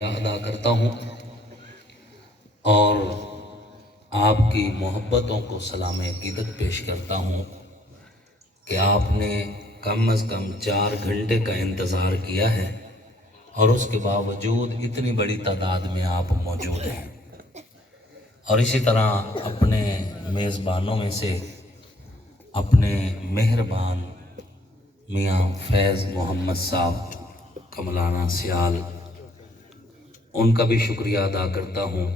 ادا کرتا ہوں اور آپ کی محبتوں کو سلام عقیدت پیش کرتا ہوں کہ آپ نے کم از کم 4 گھنٹے کا انتظار کیا ہے اور اس کے باوجود اتنی بڑی تعداد میں آپ موجود ہیں، اور اسی طرح اپنے میزبانوں میں سے اپنے مہربان میاں فیض محمد صاحب کملانہ سیال، ان کا بھی شکریہ ادا کرتا ہوں،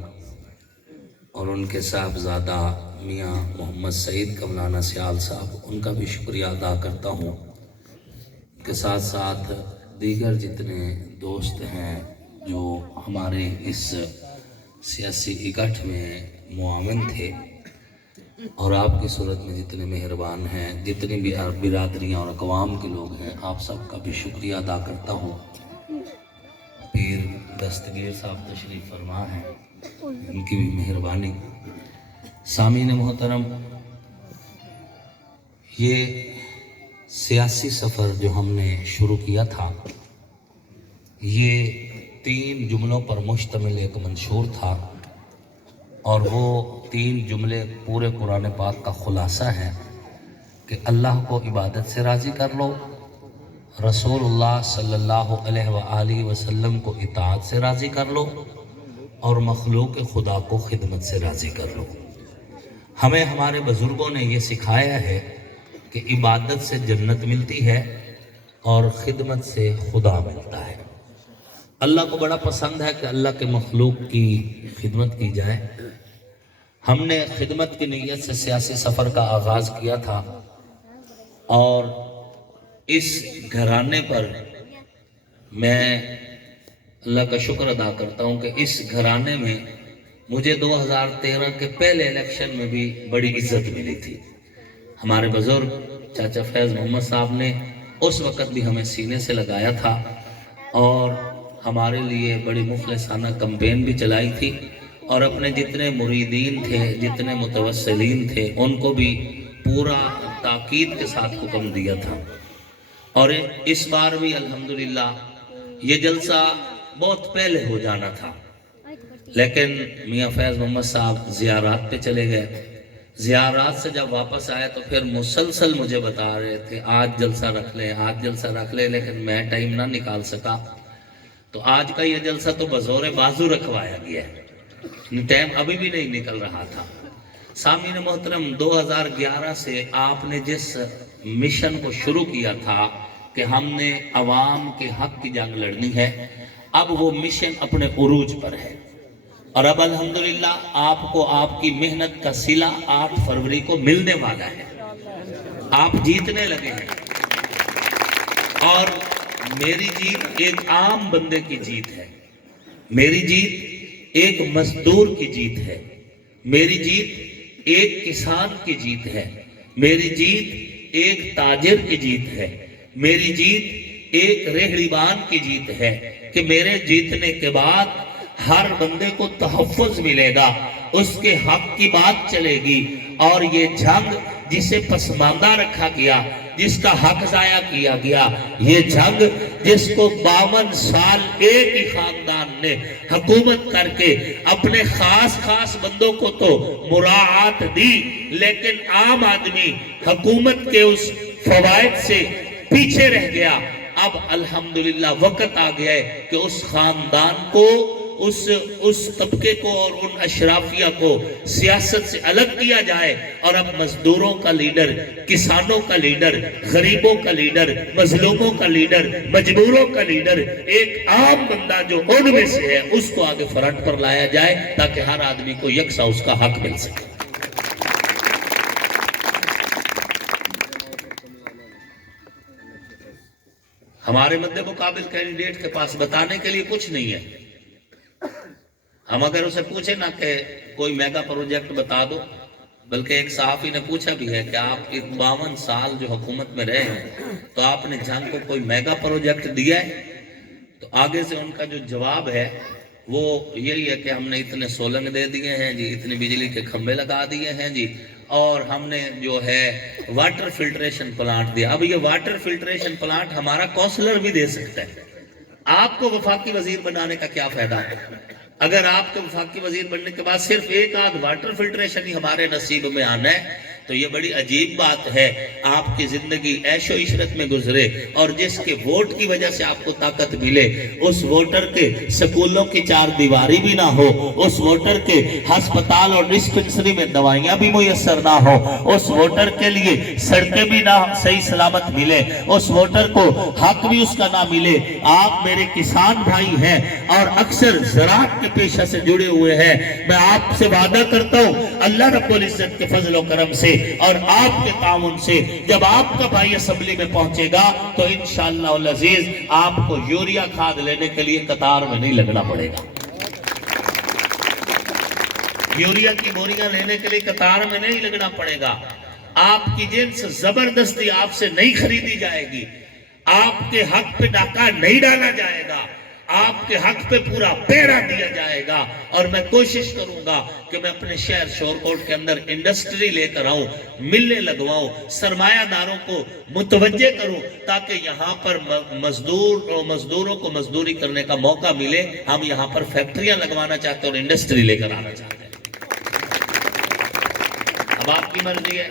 اور ان کے صاحبزادہ میاں محمد سعید کملانہ سیال صاحب، ان کا بھی شکریہ ادا کرتا ہوں کے ساتھ ساتھ دیگر جتنے دوست ہیں جو ہمارے اس سیاسی اکٹھ میں معاون تھے، اور آپ کی صورت میں جتنے مہربان ہیں، جتنی بھی برادریاں اور اقوام کے لوگ ہیں، آپ سب کا بھی شکریہ ادا کرتا ہوں۔ پیر دستگیر صاحب تشریف فرما ہیں، ان کی بھی مہربانی۔ سامعین محترم، یہ سیاسی سفر جو ہم نے شروع کیا تھا، یہ 3 جملوں پر مشتمل ایک منشور تھا، اور وہ 3 جملے پورے قرآن پاک کا خلاصہ ہے کہ اللہ کو عبادت سے راضی کر لو، رسول اللہ صلی اللہ علیہ وآلہ وسلم کو اطاعت سے راضی کر لو، اور مخلوق خدا کو خدمت سے راضی کر لو۔ ہمیں ہمارے بزرگوں نے یہ سکھایا ہے کہ عبادت سے جنت ملتی ہے اور خدمت سے خدا ملتا ہے۔ اللہ کو بڑا پسند ہے کہ اللہ کے مخلوق کی خدمت کی جائے۔ ہم نے خدمت کی نیت سے سیاسی سفر کا آغاز کیا تھا، اور اس گھرانے پر میں اللہ کا شکر ادا کرتا ہوں کہ اس گھرانے میں مجھے 2013 کے پہلے الیکشن میں بھی بڑی عزت ملی تھی۔ ہمارے بزرگ چاچا فیض محمد صاحب نے اس وقت بھی ہمیں سینے سے لگایا تھا، اور ہمارے لیے بڑی مخلصانہ کمپین بھی چلائی تھی، اور اپنے جتنے مریدین تھے، جتنے متوسلین تھے، ان کو بھی پورا تاکید کے ساتھ حکم دیا تھا۔ اور اس بار بھی الحمدللہ یہ جلسہ بہت پہلے ہو جانا تھا، لیکن میاں فیض محمد صاحب زیارات پہ چلے گئے۔ زیارات سے جب واپس آئے تو پھر مسلسل مجھے بتا رہے تھے آج جلسہ رکھ لیں، آج جلسہ رکھ لیں، لیکن میں ٹائم نہ نکال سکا۔ تو آج کا یہ جلسہ تو بزور بازو رکھوایا گیا ہے، ٹائم ابھی بھی نہیں نکل رہا تھا۔ سامعین محترم، 2011 سے آپ نے جس مشن کو شروع کیا تھا کہ ہم نے عوام کے حق کی جنگ لڑنی ہے، اب وہ مشن اپنے عروج پر ہے، اور اب الحمدللہ آپ کو آپ کی محنت کا صلہ 8 فروری کو ملنے والا ہے۔ آپ جیتنے لگے ہیں، اور میری جیت ایک عام بندے کی جیت ہے، میری جیت ایک مزدور کی جیت ہے، میری جیت ایک کسان کی جیت ہے، میری جیت ایک تاجر کی جیت ہے، میری جیت ایک ریہڑیبان کی جیت ہے کہ میرے جیتنے کے بعد ہر بندے کو تحفظ ملے گا، اس کے حق کی بات چلے گی، اور یہ جنگ جسے پسماندہ رکھا گیا، جس کا حق ضائع کیا گیا، یہ جنگ جس کو 52 سال ایک ہی خاندان نے حکومت کر کے اپنے خاص بندوں کو تو مراعات دی، لیکن عام آدمی حکومت کے اس فوائد سے پیچھے رہ گیا۔ اب الحمدللہ وقت آ گیا ہے کہ اس خاندان کو، اس طبقے کو اور ان اشرافیہ کو سیاست سے الگ کیا جائے، اور اب مزدوروں کا لیڈر، کسانوں کا لیڈر، غریبوں کا لیڈر، مظلوموں کا لیڈر، مجبوروں کا لیڈر، ایک عام بندہ جو ان میں سے ہے، اس کو آگے فرنٹ پر لایا جائے تاکہ ہر آدمی کو یکساں اس کا حق مل سکے۔ ہمارے مد مقابل کینڈیڈیٹ کے پاس بتانے کے لیے کچھ نہیں ہے۔ ہم اگر اسے پوچھیں نا کہ کوئی میگا پروجیکٹ بتا دو، بلکہ ایک صحافی نے پوچھا بھی ہے کہ آپ 52 سال جو حکومت میں رہے ہیں تو آپ نے جنگ کو کوئی میگا پروجیکٹ دیا ہے؟ تو آگے سے ان کا جو جواب ہے وہ یہی ہے کہ ہم نے اتنے سولنگ دے دیے ہیں جی، اتنے بجلی کے کھمبے لگا دیے ہیں جی، اور ہم نے جو ہے واٹر فلٹریشن پلانٹ دیا۔ اب یہ واٹر فلٹریشن پلانٹ ہمارا کونسلر بھی دے سکتا ہے۔ آپ کو وفاقی وزیر بنانے کا کیا فائدہ ہے؟ اگر آپ کے وفاقی وزیر بننے کے بعد صرف ایک آدھ واٹر فلٹریشن ہی ہمارے نصیب میں آنا ہے تو یہ بڑی عجیب بات ہے. آپ کی زندگی عیش و عشرت میں گزرے اور جس کے ووٹ کی وجہ سے آپ کو طاقت ملے اس ووٹر کے سکولوں کی چار دیواری بھی نہ ہو, اس ووٹر کے ہسپتال اور ڈسپنسری میں دوائیاں بھی میسر نہ ہو, اس ووٹر کے لیے سڑکیں بھی نہ صحیح سلامت ملے, اس ووٹر کو حق بھی اس کا نہ ملے. آپ میرے کسان بھائی ہیں اور اکثر زراعت کے پیشہ سے جڑے ہوئے ہیں. میں آپ سے وعدہ کرتا ہوں اللہ رب العزت کے فضل و کرم سے اور آپ کے تعاون سے جب آپ کا بھائی اسمبلی میں پہنچے گا تو انشاءاللہ العزیز آپ کو یوریا کھاد لینے کے لیے قطار میں نہیں لگنا پڑے گا. یوریا کی بوریاں لینے کے لیے قطار میں نہیں لگنا پڑے گا. آپ کی جنس زبردستی آپ سے نہیں خریدی جائے گی, آپ کے حق پہ ڈاکہ نہیں ڈالا جائے گا, آپ کے حق پہ پورا پیرا دیا جائے گا. اور میں کوشش کروں گا کہ میں اپنے شہر شورکوٹ کے اندر انڈسٹری لے کر آؤں, ملیں لگواؤں, سرمایہ داروں کو متوجہ کروں تاکہ یہاں پر مزدوروں کو مزدوری کرنے کا موقع ملے. ہم یہاں پر فیکٹریاں لگوانا چاہتے ہیں اور انڈسٹری لے کر آنا چاہتے ہیں. اب آپ کی مرضی ہے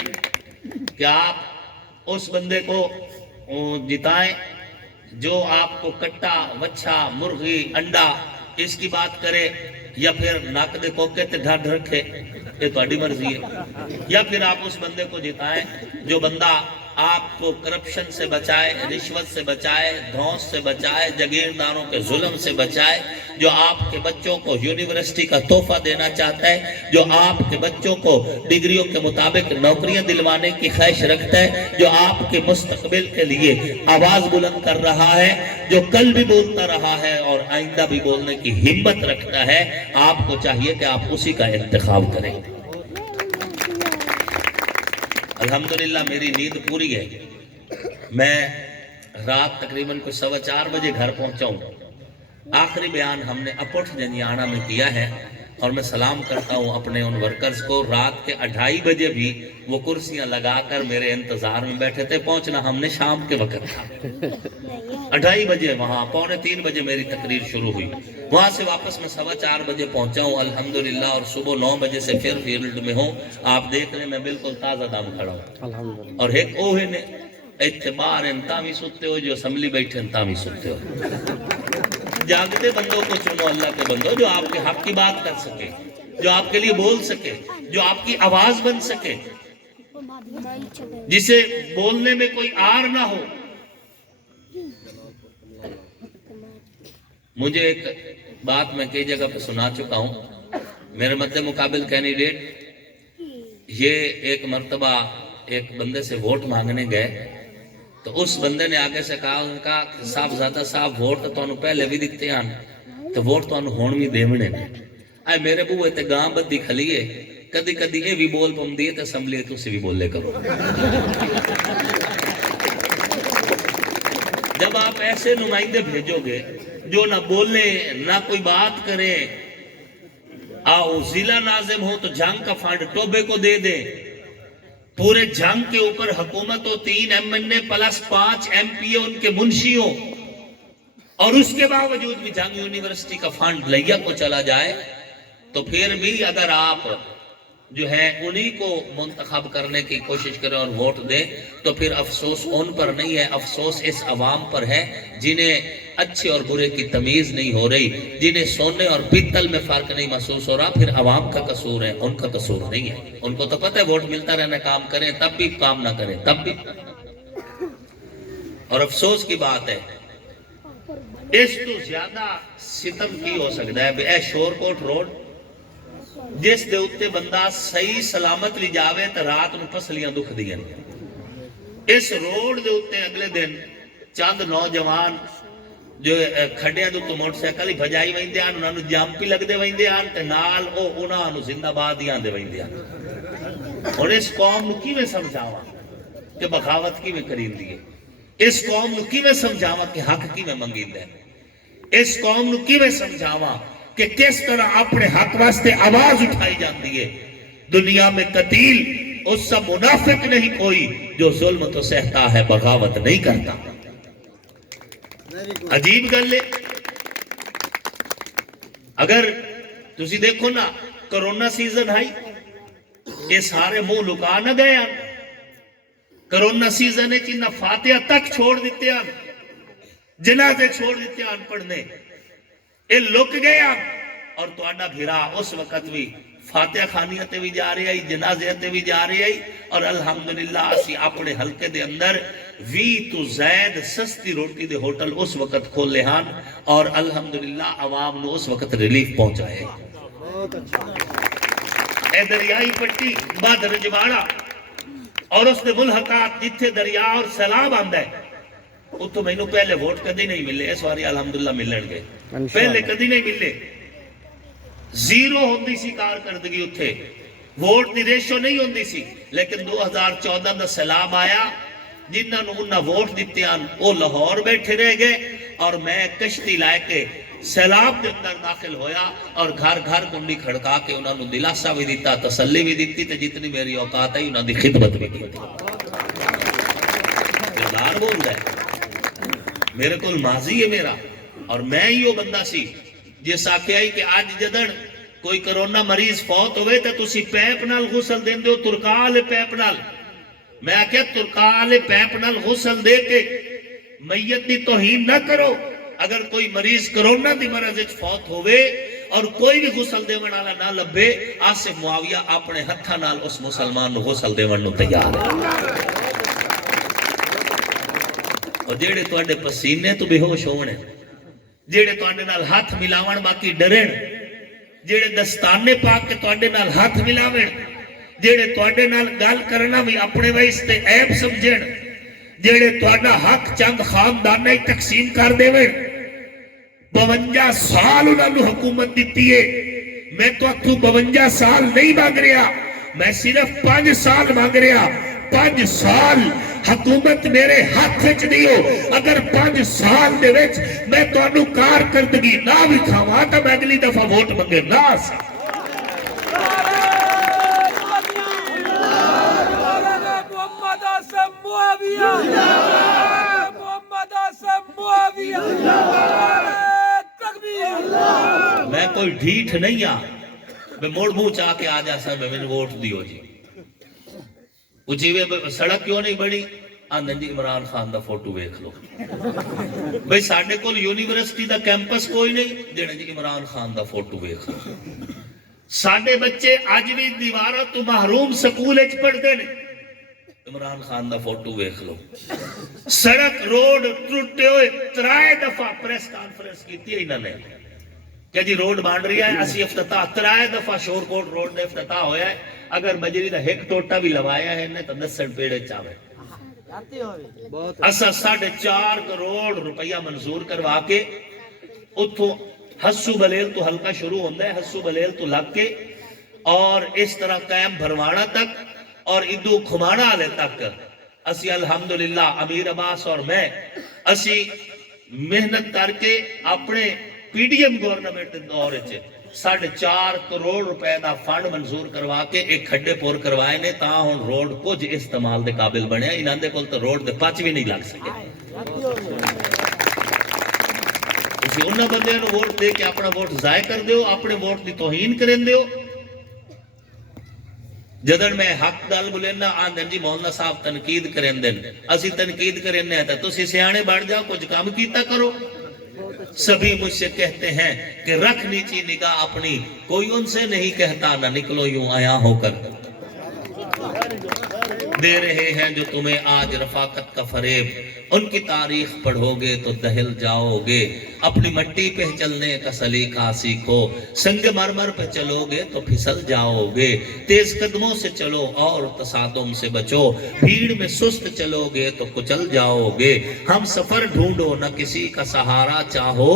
کہ آپ اس بندے کو جتائیں جو آپ کو کٹا, وچھا, مرغی, انڈا اس کی بات کرے, یا پھر ناک دے کوکے تے ڈھڈ رکھے, یہ تہاڈی مرضی ہے. یا پھر آپ اس بندے کو جتائیں جو بندہ آپ کو کرپشن سے بچائے, رشوت سے بچائے, دھوس سے بچائے, جاگیرداروں کے ظلم سے بچائے, جو آپ کے بچوں کو یونیورسٹی کا تحفہ دینا چاہتا ہے, جو آپ کے بچوں کو ڈگریوں کے مطابق نوکریاں دلوانے کی خواہش رکھتا ہے, جو آپ کے مستقبل کے لیے آواز بلند کر رہا ہے, جو کل بھی بولتا رہا ہے اور آئندہ بھی بولنے کی ہمت رکھتا ہے, آپ کو چاہیے کہ آپ اسی کا انتخاب کریں. الحمدللہ میری نیند پوری ہے. میں رات تقریباً کچھ 4:15 بجے گھر پہنچا ہوں. آخری بیان ہم نے اپوٹھ جنیانا میں کیا ہے اور میں سلام کرتا ہوں اپنے ان ورکرز کو. رات کے 2:30 بجے بھی وہ کرسیاں لگا کر میرے انتظار میں بیٹھے تھے. پہنچنا ہم نے شام کے وقت تھا. 2:30 بجے وہاں, 2:45 بجے میری تقریر شروع ہوئی. وہاں سے واپس میں 4:15 بجے پہنچا ہوں الحمدللہ, اور صبح 9 بجے سے پھر فیلڈ میں ہوں. آپ دیکھ لیں میں بالکل تازہ دم کھڑا ہوں. اور ایک اوہے نے اعتبار انتا بھی ستے ہو, جو اسمبلی بیٹھے انتا بھی ستے ہو. جاگتے بندوں کو چنو اللہ کے بندوں, جو آپ کے حق کی بات کر سکے, جو آپ کے لیے بول سکے, جو آپ کی آواز بن سکے, جسے بولنے میں کوئی آر نہ ہو. مجھے ایک بات میں کئی جگہ پہ سنا چکا ہوں. میرے مد مقابل کینڈیڈیٹ یہ ایک مرتبہ ایک بندے سے ووٹ مانگنے گئے تو اس بندے نے آگے سے کہا صاحب زیادہ صاحب ووٹ تو انہوں پہلے بھی دیتے ہیں تو ووٹ تو انہوں ہون بھی دیونے نے. آئے میرے بوئے تے گاں بدی کھلیے, کدی کدی یہ بھی بول پم دیئے تے اسمبلی تو سے بھی بولے کرو. جب آپ ایسے نمائندے بھیجو گے جو نہ بولے نہ کوئی بات کرے, آؤ ضلع ناظم ہو تو جنگ کا فنڈ ٹوبے کو دے دے, پورے جنگ کے اوپر حکومت ہو, 3 MNA پلس 5 MP ان کے منشی ہو, اور اس کے باوجود بھی جنگ یونیورسٹی کا فنڈ لیا کو چلا جائے, تو پھر بھی اگر آپ جو ہے انہی کو منتخب کرنے کی کوشش کریں اور ووٹ دیں تو پھر افسوس ان پر نہیں ہے, افسوس اس عوام پر ہے جنہیں اچھے اور برے کی تمیز نہیں ہو رہی, جنہیں سونے اور پیتل میں فرق نہیں محسوس ہو رہا. پھر عوام کا قصور ہے, ان کا قصور نہیں ہے. ان کو تو پتہ ہے ووٹ ملتا رہنا, کام کریں تب بھی کام نہ کریں تب بھی. اور افسوس کی بات ہے اس تو زیادہ ستم کی ہو سکتا ہے. اے شورکوٹ روڈ جس دے اتے بندہ صحیح سلامت لی جاوے تو رات نو پسلیاں دکھ دیا. اس روڈ دے اتے اگلے دن چند نوجوان جو کھڑیاں دو تو موٹر سائیکل ہی بھجائی ویندے آن, انہوں نے جامپی لگ دے ویندے آن تے نال انہوں نے زندہ باد ہی آن دے ویندے آن. اور اس قوم نو کی میں سمجھاوا کہ بغاوت کی میں کریم دیئے, اس قوم نو کی میں سمجھاوا کہ حق کی میں منگین دے, اس قوم نو کی میں سمجھاوا کہ کس طرح اپنے حق واسطے آواز اٹھائی جاتی ہے. دنیا میں قتیل اس سا منافق نہیں کوئی جو ظلم تو سہتا ہے بغاوت نہیں کرتا. عجیب گل ہے. اگر تسی دیکھو نا کرونا سیزن ہے یہ سارے منہ لکا نہ گئے ہیں کرونا سیزن ہے جنہ فاتحہ تک چھوڑ دیتے ہیں جنازے چھوڑ دیتے ہیں پڑھنے یہ لک گئے ہیں اور تو آڈا بھیرا اس وقت بھی فاتحہ خانیہ تے بھی جا رہے ہیں جنازے تے بھی جا رہے ہیں اور الحمدللہ اسی اپنے حلقے دے اندر وی تو زید سستی روٹی دے ہوٹل اس وقت کھولے ہاں اور الحمدللہ عوام نے اس وقت ریلیف پہنچائے اے دریائی پٹی بعد رجواڑا اور اس نے ملحقات جتھے دریا اور سیلاب آندہ ہے وہ تو میں نے پہلے ووٹ کدی نہیں ملے اس واری الحمدللہ ملن گئے پہلے کدی نہیں ملے زیرو ہوندی سی کارکردگی اتھے ووٹ دی ریشو نہیں ہوندی سی لیکن 2014 دا سیلاب آیا جنہاں نے انہاں ووٹ دیتے ہیں وہ لاہور بیٹھے رہ گئے اور میں کشتی لائے کے سیلاب دے اندر داخل ہویا اور گھر گھر کنڈی کھڑکا کے انہوں نے دلاسا بھی دیتا تسلی بھی دیتی تے جتنی میری اوقات ہے انہوں نے خدمت بھی دیتی کردار بول رہا ہے میرے کول ماضی ہے میرا اور میں ہی وہ بندہ سی جس آکھے آئی کہ آج جدن کوئی کرونا مریض فوت ہوئے تے تسی پیپ نال غسل دیں دیو ترکال پیپ نال میں آکھے ترکال پیپ نال غسل دے کے میت دی توہین نہ کرو اگر کوئی مریض کرونا دی مرض فوت ہوئے اور کوئی بھی غسل دے والا نہ لبے آصف معاویہ اپنے ہتھاں نال اس مسلمان غسل دے ونوں تیار ہے اور جیڑے تواڈے پسینے تو بے ہوش ہونے جیڑے تواڈے نال ہاتھ ملاون باقی ڈرن جیڑے دستانے پاک کے تواڈے نال ہاتھ ملاون جیڑے تواڈے نال گل کرنا بھی اپنے واسطے عیب سمجھن جیڑے تواڈا حق چند خاندان ہی تقسیم کر دیویں 52 سال انہوں نے حکومت دیتی ہے میں تو اتھو 52 سال نہیں مانگ رہا میں صرف 5 سال مانگ رہا 5 سال حکومت میرے ہاتھ وچ نہیں ہو اگر 5 سال دے وچ میں تانوں کارکردگی نہ وکھاواں تے میں اگلی دفعہ ووٹ منگے نہ میں کوئی ڈھیٹ نہیں ہاں میں موڑ منہ چاہ کے آ جا سا میں نے ووٹ دیو جی اچھیوے سڑک کیوں نہیں بڑی آندھن جی Imran Khan the photo back لو بھئی ساڑھے کول یونیورسٹی دا کیمپس کوئی نہیں دینے جی Imran Khan the photo back لو ساڑھے بچے آج بھی دیوارہ تو محروم سکول اچ پڑھ دے Imran Khan the photo back لو سڑک روڈ ٹوٹے ہوئے 3 دفعہ پریس کانفرنس کی تھی انہوں نے کہ جی روڈ بان رہی ہے اسی افتتاح 3 دفعہ شور کوٹ روڈ نے افتتاح ہویا ہے اگر مجری دا ایک ٹوٹا بھی لوایا ہے تو 10 پیڑے چاہے اسا 4.5 کروڑ روپیہ منظور کروا کے اتھو حسو بلیل تو حلقہ شروع ہوندہ ہے حسو بلیل تو لگ کے اور اس طرح قیم بھروانا تک اور ادو کھمانا آلے تک اسی الحمدللہ امیر عباس اور میں اسی محنت کر کے اپنے پی ڈی ایم گورنمنٹ دور 4.5 کروڑ روپے دا فنڈ منظور کروا کے ایک کھڈے پور کروائے نے تاں ہن روڈ کچھ استعمال دے قابل بنیا انہاں دے کول تے روڈ دے پچ بھی نہیں لگ سکے اسی انہاں بندے نو ووٹ دے کے اپنا ووٹ ضائع کر دیو اپنے ووٹ دی توہین کرن دیو جدن میں حق دل بلینا آندن جی مولانا صاحب تنقید کریں دن اسی تنقید کریں ہے تو اسی سیانے بڑھ جاؤ کچھ کام کیتا کرو سبھی مجھ سے کہتے ہیں کہ رکھ نیچی نگاہ اپنی کوئی ان سے نہیں کہتا نہ نکلو یوں آیا ہو کر دے رہے ہیں جو تمہیں آج رفاقت کا فریب ان کی تاریخ پڑھو گے تو دہل جاؤ گے اپنی مٹی پہ چلنے کا سلیقہ سیکھو سنگ مرمر پہ چلو گے تو پھسل جاؤ گے تیز قدموں سے چلو اور تصادم سے بچو بھیڑ میں سست چلو گے تو کچل جاؤ گے ہم سفر ڈھونڈو نہ کسی کا سہارا چاہو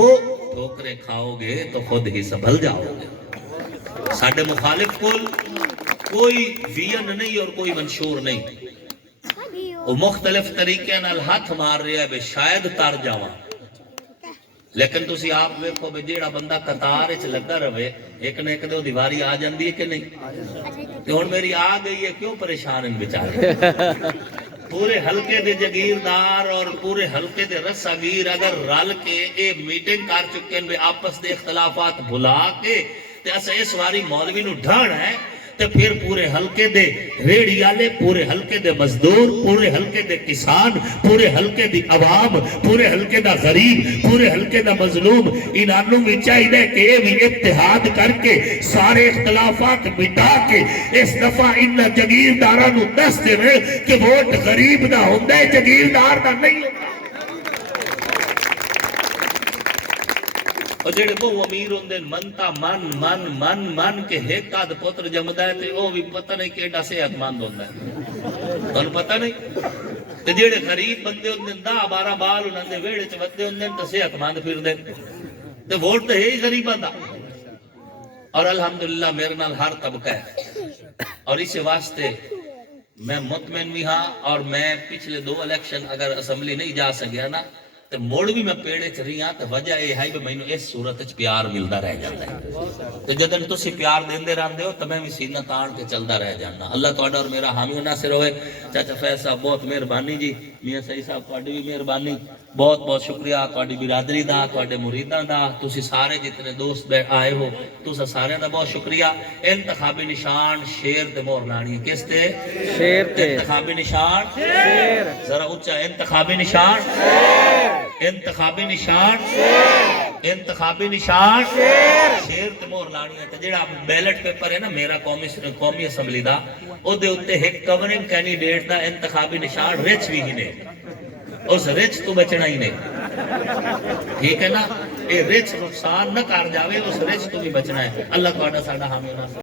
ٹھوکریں کھاؤ گے تو خود ہی سنبھل جاؤ گے ساڈے مخالف کوئی وین نہیں اور کوئی منشور نہیں وہ مختلف طریقے نال ہاتھ مار رہا ہے بے شاید تر جاواں لیکن تسی آپ ویکھو بے جیڑا بندہ قطار وچ لگا رہے ایک نہ ایک دے دیواری آ جاندی ہے کہ نہیں تے ہن میری آ گئی ہے کیوں پریشان ان بیچارے پورے حلقے دے جگیردار اور پورے حلقے دے رساگیر اگر رل کے اے میٹنگ کر چکے ہیں آپس دے اختلافات بھلا کے تے اسا اس واری مولوی نو ڈھانا ہے تے پھر پورے حلقے دے ریڑھی والے، پورے حلقے دے مزدور، پورے حلقے دے کسان، پورے حلقے دی عوام، پورے حلقے دا غریب، پورے حلقے دا مظلوم، انہوں بھی چاہیے کہ یہ بھی اتحاد کر کے سارے اختلافات مٹا کے اس دفعہ ان جگیرداراں نو دس دے کہ ووٹ غریب دا ہوندا ہے، جگیردار دا نہیں ہوندا۔ اور جڑے بہو امیر ہوندے منتا من من من من کے ایک آدھ پتر جمدا ہے تے او بھی پتہ نہیں کیڑا صحت مند ہوندا ہے، تانوں پتہ نہیں۔ تے جڑے غریب بندے ہوندے 10 12 بال انہاں دے ویڑے چ ودے ہوندے تے صحت مند پھردے تے ووٹ تے ہے ہی غریباں دا۔ اور الحمدللہ میرے نال ہر طبقہ ہے اور اس واسطے میں مطمئن بھی ہاں، اور میں پچھلے 2 الیکشن اگر اسمبلی نہیں جا سکیا نا تو موڑ بھی میں پیڑے چ رہی ہاں، تو وجہ یہ ہے کہ مینوں اس صورت وچ پیار ملدا رہ جاندا ہے۔ تو جدن تسی پیار دیندے رہندے ہو تو میں بھی سینہ تاڑ کے چلدا رہ جانا۔ اللہ تہاڈا اور میرا حامی و ناصر ہوئے۔ چاچا فیض صاحب بہت مہربانی جی، میاں سعید صاحب تہاڈی بھی مہربانی، بہت بہت شکریہ تہاڈی برادری دا، تہاڈے مریداں دا، تسی سارے جتنے دوست آئے ہو تساں سارے دا بہت شکریہ۔ انتخابی نشان شیر تے مہر لانی ہے، کس تے؟ شیر تے۔ انتخابی نشان شیر، ذرا اونچا، انتخابی نشان شیر، انتخابی نشان شیر، انتخابی نشان شیر تے مہر لانی ہے۔ تے جڑا بیلٹ پیپر ہے نا میرا قومی اسمبلی دا، او دے اوتے ایک کورنگ کینڈیڈیٹ دا انتخابی نشان رچ بھی ہی نہیں، اس رچ تو بچنا ہی نہیں، ٹھیک ہے نا؟ اے رچ نقصان نہ کر جاوے، اس رچ تو بھی بچنا ہے۔ اللہ تہاڈا ساڈا حامی و ناصر۔